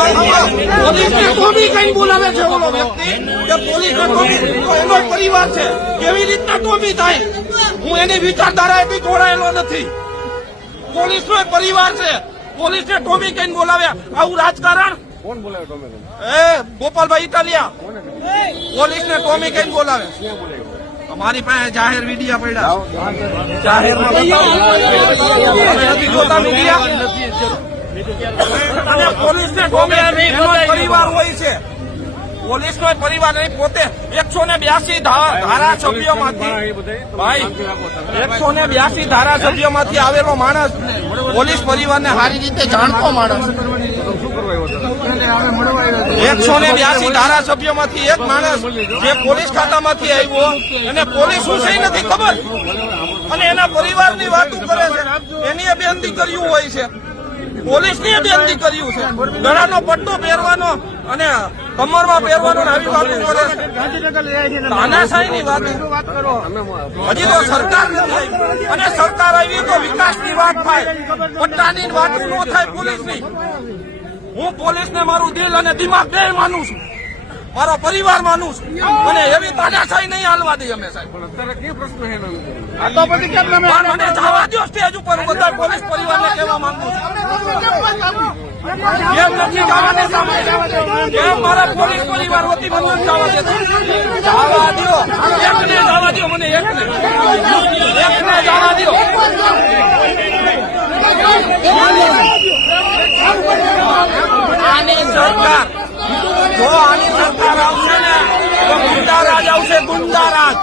પોલીસને તો બી કઈ બોલાવે છે ઓલો વ્યક્તિ કે પોલીસને તો બી એનો પરિવાર છે, કેવી રીતના તો બી થાય? હું એની વિચારધારાએ બી જોડાયેલો નથી. પોલીસનો પરિવાર છે, પોલીસને ટોમી કઈ બોલાવ્યા? આવું રાજકારણ કોણ બોલાવે તમે? ગોપાલભાઈ ઇટાલિયા પોલીસને ટોમી કઈ બોલાવે? અમારી પાસે જાહેર મીડિયા પડ્યા, જાહેર જોતા મીડિયા અને પોલીસને ટોમી એનો પરિવાર હોય છે. પોલીસનો પરિવાર નહીં, પોતે 182 ધારાસભ્યોમાંથી ભાઈ 182 ધારાસભ્યોમાંથી આવેલો માણસ, પોલીસ પરિવારને સારી રીતે જાણતો માણસ. 182 ધારાસભ્યોમાંથી એક માણસ જે પોલીસ ખાતામાંથી આવ્યો અને પોલીસ શું છે નથી ખબર, અને એના પરિવારની વાતો કરે છે. એની બેનતી કર્યું હોય છે, પોલીસની બેનતી કર્યું છે. ગળાનો પટ્ટો પહેરવાનો અને કમરમાં પહેરવાનો આવી વાતો કરે છે. તાનાશાહીની વાત કરો. હજી તો સરકાર નથી આવી, અને સરકાર આવી તો વિકાસની વાત થાય, પટ્ટાની વાત ન થાય પોલીસની. હું પોલીસને મારું દિલ અને દિમાગ બે માનું છું, મારો પરિવાર માનું છું, અને એવી તાનાશાહી નહીં હાલવા દઈએ અમે સાહેબ. અત્યારે કઈ પ્રશ્ન છે? તો પછી કેમ મને જવા દો સ્ટેજ ઉપર? બધા પોલીસ પરિવારને કહેવા માંગુ છું, કેમ નથી જવાને સામે? કેમ મારા પોલીસ પરિવાર વતી મને જવા દેતો? જવા દો, એકને જવા દો, મને એકને જવા દો. આની સરકાર, જો આની સરકાર આવશે ને તો ગુંડારાજ આવશે, ગુંડારાજ.